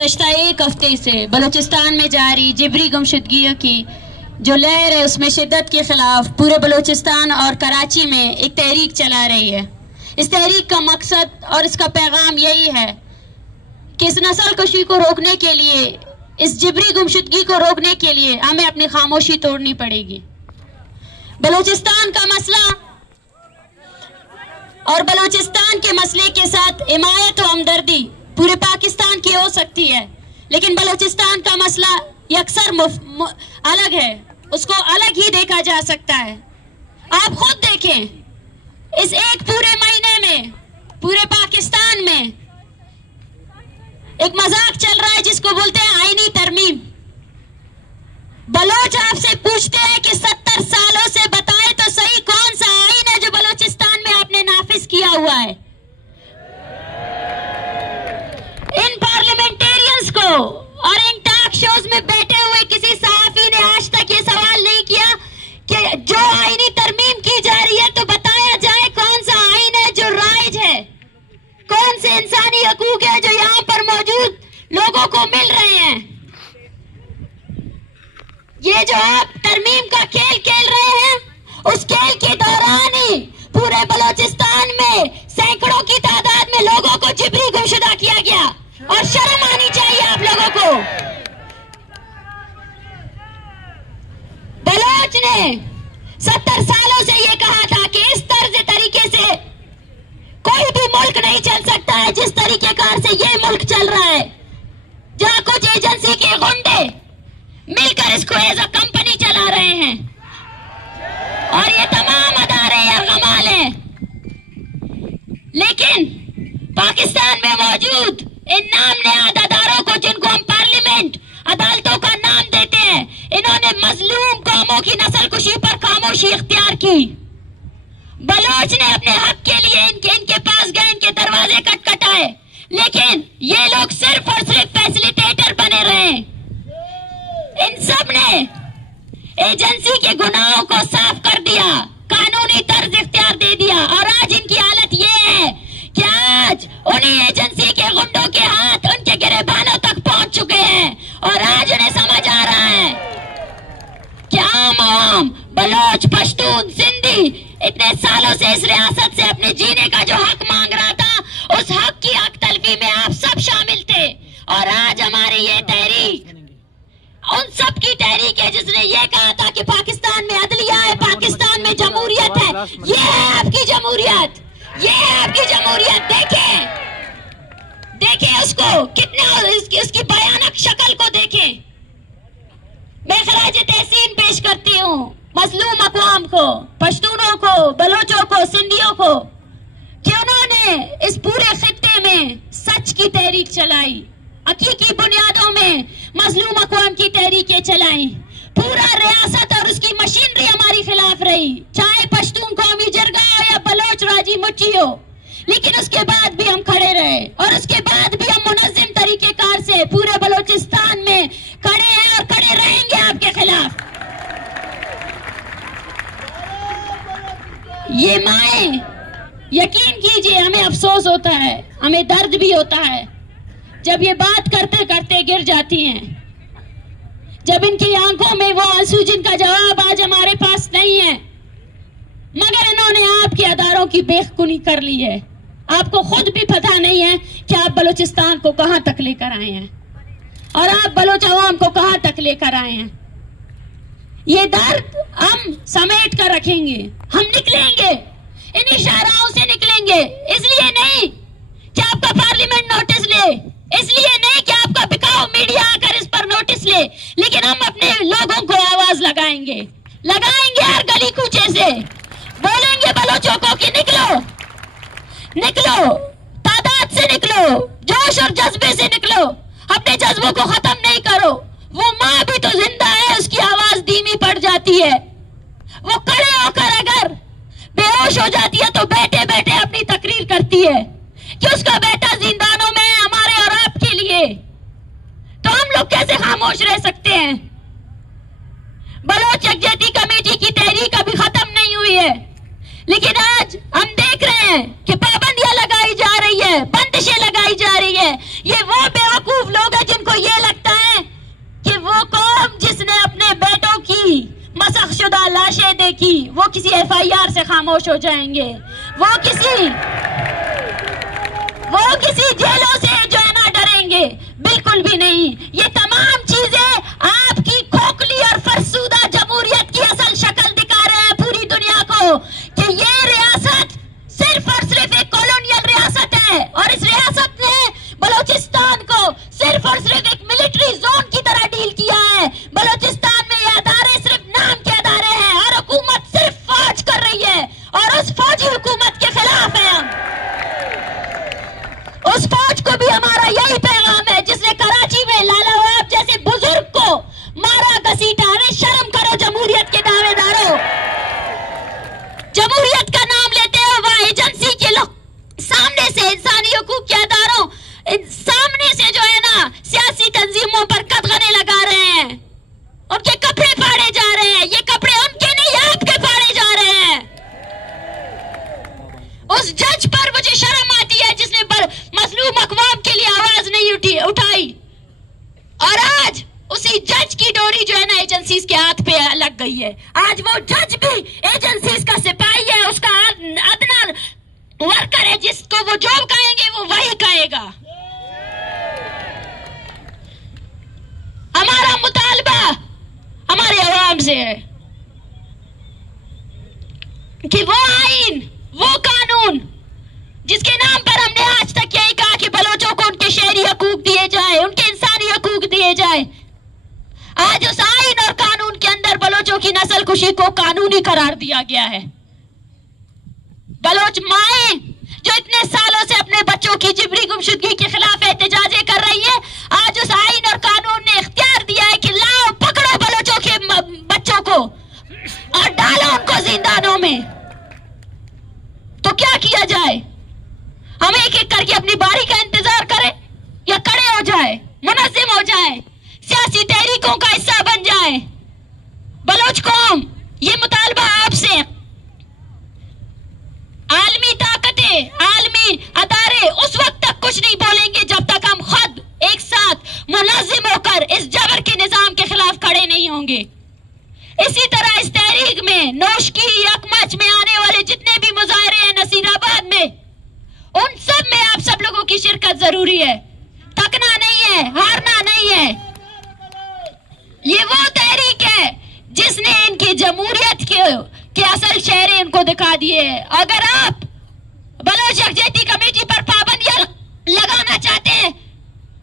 गुज़श्ता एक हफ्ते से बलूचिस्तान में जारी जिबरी गुमशुदगियों की जो लहर है उसमें शिद्दत के खिलाफ पूरे बलूचिस्तान और कराची में एक तहरीक चला रही है। इस तहरीक का मकसद और इसका पैगाम यही है कि इस नस्ल कशी को रोकने के लिए, इस जिबरी गुमशुदगी को रोकने के लिए हमें अपनी खामोशी तोड़नी पड़ेगी। बलूचिस्तान का मसला और बलूचिस्तान के मसले के साथ हिमायत और हमदर्दी पूरे पाकिस्तान की हो सकती है, लेकिन बलूचिस्तान का मसला यकसर अलग है, उसको अलग ही देखा जा सकता है। आप खुद देखें, इस एक पूरे महीने में पूरे पाकिस्तान में एक मजाक चल रहा है जिसको बोलते हैं आईनी तरमीम। बलोच आपसे पूछते हैं कि 70 सालों से बताएं तो सही कौन सा आईन है जो बलूचिस्तान में आपने नाफिज किया हुआ है। इन पार्लियामेंटेरियंस को और इन टॉक शोज में बैठे हुए किसी सहाफी ने आज तक ये सवाल नहीं किया कि जो आईनी तरमीम की जा रही है तो बताया जाए कौन सा आईन है जो राइज है, कौन से इंसानी हकूक है जो यहाँ पर मौजूद लोगों को मिल रहे हैं। ये जो आप तरमीम का खेल खेल रहे हैं, उस खेल के दौरान ही पूरे बलूचिस्तान में सैकड़ों की तादाद में लोगों को जिबरी गुमशुदा किया गया और शर्म आनी चाहिए आप लोगों को। बलोच ने 70 सालों से ये कहा था कि इस तर्ज तरीके से कोई भी मुल्क नहीं चल सकता है जिस तरीके कार से ये मुल्क चल रहा है, जहां कुछ एजेंसी के गुंडे मिलकर इसको एज अ कंपनी चला रहे हैं और ये तमाम अदारे या कमाल हैं। लेकिन पाकिस्तान में मौजूद इन नामनेहाद अदारों को, जिनको हम पार्लियामेंट अदालतों का नाम देते हैं, इन्होंने मजलूम कौमों की नस्लकुशी पर खामोशी इख्तियार की। बलोच ने अपने हक के लिए इनके पास गए, इनके दरवाजे खटखटाए, लेकिन ये लोग सिर्फ और सिर्फ फैसिलिटेटर बने रहे। इन सब ने एजेंसी के गुनाहों को साफ कर दिया, कानूनी तर्ज इख्तियार दे दिया और आज इनकी हालत ये है कि आज उन्हीं एजेंसी के गुंडों के हाथ उनके गिरेबानों तक पहुंच चुके हैं और आज उन्हें समझ आ रहा है कि आम बलोच, पश्तून, सिंधी इतने सालों से इस रियासत से अपने जीने का जो हक मांग रहा था, उस हक की हक तलफी में आप सब शामिल थे। और आज हमारी ये तहरीक उन सब की तहरीक है जिसने ये कहा था कि पाकिस्तान में अदलिया है, पाकिस्तान में जमहूरियत है। ये है आपकी जमहूरियत, ये है आपकी जमहूरियत। देखें उसको, कितने उसकी भयानक शक्ल को देखें। मैं खराज तहसीन पेश करती हूँ मजलूम अक़वाम को, पश्तूनों को, बलोचों को, सिंधियों को, कि उन्होंने इस पूरे खित्ते में सच की तहरीक चलाई, हकीकी बुनियादों में मजलूम अक़वाम की तहरीकें चलाई। पूरा रियासत और उसकी मशीनरी हमारी खिलाफ रही, चाहे पश्तून कौमी जरगा हो या बलोच राजी मुच्ची हो, लेकिन उसके बाद भी हम खड़े रहे और उसके बाद भी हम मुनज़्ज़म तरीकेकार से पूरे बलूचिस्तान में खड़े हैं और खड़े रहेंगे आपके खिलाफ। ये माएं, यकीन कीजिए हमें अफसोस होता है, हमें दर्द भी होता है जब ये बात करते करते गिर जाती हैं, जब इनकी आंखों में वो आंसू जिनका जवाब आज हमारे पास नहीं है, मगर इन्होंने आपके अदारों की बेखुनी कर ली है। आपको खुद भी पता नहीं है कि आप बलूचिस्तान को कहां तक लेकर आए हैं और आप बलोच अवाम को कहां तक लेकर आए हैं। ये दर्द हम समेट कर रखेंगे, हम निकलेंगे, इन इशाराओं से निकलेंगे। इसलिए नहीं कि आपका पार्लियामेंट नोटिस ले, इसलिए नहीं कि आपका बिकाऊ मीडिया आकर इस पर नोटिस ले, लेकिन हम अपने लोगों को आवाज लगाएंगे हर गली कूचे से, बोलेंगे बलोचों को कि निकलो, तादाद से निकलो, जोश और जज्बे से निकलो, अपने जज्बों को खत्म नहीं करो। वो माँ भी तो जिंदा है, उसकी आवाज धीमी पड़ जाती है। वो खड़े होकर अगर बेहोश हो जाती है तो बैठे बैठे अपनी तकरीर करती है कि उसका बेटा जिंदानों में है हमारे और आपके लिए। तो हम लोग कैसे खामोश रह सकते हैं? बलोच यकजहती कमेटी की तहरीक अभी खत्म नहीं हुई है, लेकिन आज हम देख रहे हैं कि पाबंदियां लगाई जा रही है, बंदिशें लगाई जा रही है। ये वो बेवकूफ लोग हैं किसी FIR से खामोश हो जाएंगे, वो किसी जेलों से जो है ना डरेंगे, बिल्कुल भी नहीं। ये तमाम चीजें आपकी खोखली और फरसूदा जमहूरियत की असल शक्ल दिखा रहे हैं पूरी दुनिया को कि ये रियासत सिर्फ और सिर्फ एक कॉलोनियल रियासत है, और इस रियासत ने बलूचिस्तान को सिर्फ और सिर्फ एक मिलिट्री जोन की तरह डील किया है। बलूचिस्तान में ये अदारे सिर्फ नाम के अदारे हैं और हुकूमत सिर्फ फौज कर रही है, और उस फौजी हुकूमत के खिलाफ है हम। उस फौज को भी हमारा यही पैगाम है जिसने कराची में लालावाब जैसे बुजुर्ग को मारा घसीटा। अरे शर्म करो जमहूरियत के दावेदारों, जमहूरियत का नाम लेते हो वह एजेंसी के लोग सामने से इंसानी हकूक के अदारों सामने से जो है ना सियासी तंजीमों पर कदगने लगा रहे हैं, उनके कपड़े फाड़े जा रहे हैं। ये कपड़े उनके नहीं आपके फाड़े जा रहे हैं। उस जज पर मुझे शर्म आती है जिसने मजलूम अक़वाम के लिए आवाज नहीं उठाई, और आज उसी जज की डोरी जो है ना एजेंसीज के हाथ पे लग गई है। आज वो जज भी एजेंसीज का सिपाही है, उसका अदना वर्कर है, जिसको वो जो कहेंगे वो वही कहेगा। हमारा मुतालबा हमारे अवाम से है कि वो आईन, वो कानून जिसके नाम पर हमने आज तक यही कहा कि बलोचों को उनके शहरी हकूक दिए जाए, उनके इंसानी हकूक दिए जाए, आज उस आईन और कानून के अंदर बलोचों की नस्ल कुशी को कानूनी करार दिया गया है। बलोच माएं जो इतने सालों से अपने बच्चों की जिबरी गुमशुदगी के खिलाफ एहतजाजें कर रही है, आज उस आईन और कानून ने इख्तियार दिया है कि लाओ पकड़ो बलोचों के बच्चों को और डालो उनको जिंदानों में। तो क्या किया जाए? हम एक एक करके अपनी बारी का इंतजार करें या खड़े हो जाए, मुनज़्ज़िम हो जाए, सियासी तहरीकों का हिस्सा बन जाए? बलोच कौम ये मुतालबा आपसे, आलमी ताकतें, आलमी अदारे उस वक्त तक कुछ नहीं बोलेंगे जब तक हम खुद एक साथ मुनज़्ज़िम होकर इस जबर के निजाम के खिलाफ खड़े नहीं होंगे। इसी तरह इस तहरीक में नोशकी यकमच में आने वाले जितने भी मुजाहरे हैं नसीराबाद में, उन सब में आप सब लोगों की शिरकत जरूरी है। थकना नहीं है, हारना नहीं है। ये वो तहरीक है जिसने इनकी जमहूरियत के असल चेहरे इनको दिखा दिए। अगर आप बलोच यकजहती कमेटी पर पाबंदियां लगाना चाहते हैं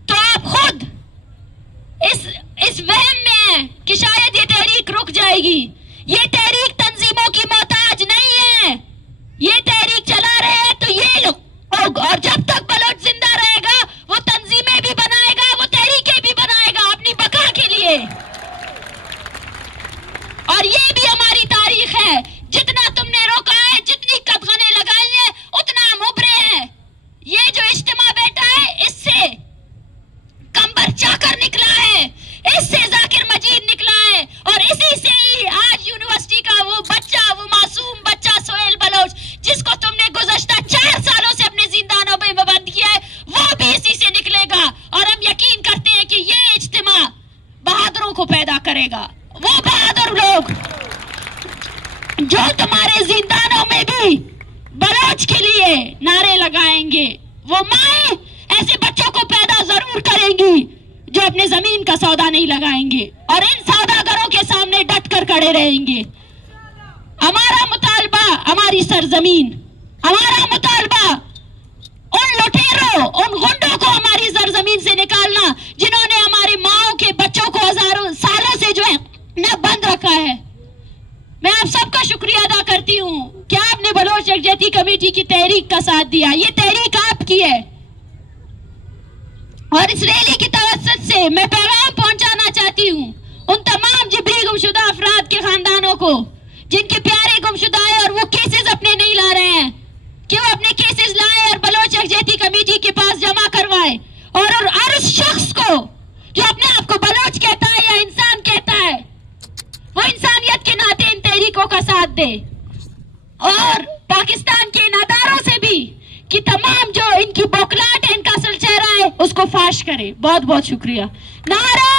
तो आप खुद इस वहम में हैं कि शायद ये तहरीक रुक जाएगी। ये तहरीक तंजीमों की मोहताज नहीं है, ये तहरीक चला रहे हैं तो ये लोग, और जब तक बलोच जिंदा रहेगा वो तंजीमें भी बनाएगा, वो तहरीकें भी बनाएगा अपनी बका के लिए। और ये भी हमारी तारीख है, जितना तुमने रोका है, जितनी कदगने लगाई है, उतना हम उभरे हैं। ये जो इज्तिमा बैठा है इससे कंबर चाकर निकला है, इससे जाकिर मजीद निकला है, और इसी से ही आज यूनिवर्सिटी का वो बच्चा, वो मासूम बच्चा सोहेल बलोच जिसको तुमने गुज़श्ता 4 सालों से अपने जिंदानों में बंद किया है, वो भी इसी से निकलेगा। और हम यकीन करते हैं कि ये इज्तिमा बहादुरों को पैदा करेगा, वो बहादुर लोग जो तुम्हारे जिंदानों में भी बलोच के लिए नारे लगाएंगे। वो माएं ऐसे बच्चों को पैदा जरूर करेंगी जो अपने जमीन का सौदा नहीं लगाएंगे और इन सौदागरों के सामने डट कर खड़े रहेंगे। हमारा मुतालबा हमारी सरजमीन, हमारा मुतालबा उन लुटेरों, उन गुंडों को हमारी सरजमीन से निकालना जिन्होंने हमारी माओं के बच्चों को हजारों सालों से जो है न बंद रखा है। मैं आप सबका शुक्रिया अदा करती हूँ कि आपने बलोच यकजहती कमेटी की तहरीक का साथ दिया। ये तहरीक आपकी है और इस रैली की तवज्जुह से मैं पैगाम पहुंचाना चाहती हूँ उन तमाम जिबरी गुमशुदा अफराद के खानदानों को जिनके प्यारे गुमशुदा है और वो केसेस अपने नहीं ला रहे हैं, कि वो अपने केसेस लाएं और बलोच यकजहती कमेटी के पास जमा करवाएं। और उस शख्स को जो अपने आप को बलोच कहता है या इंसान कहता है, वो इंसानियत के नाते इन तहरीकों का साथ दे। और पाकिस्तान के इन अदारों से भी कि तमाम जो इनकी बौखलाहट है, इनका असल चेहरा है, उसको फाश करे। बहुत बहुत शुक्रिया। नारा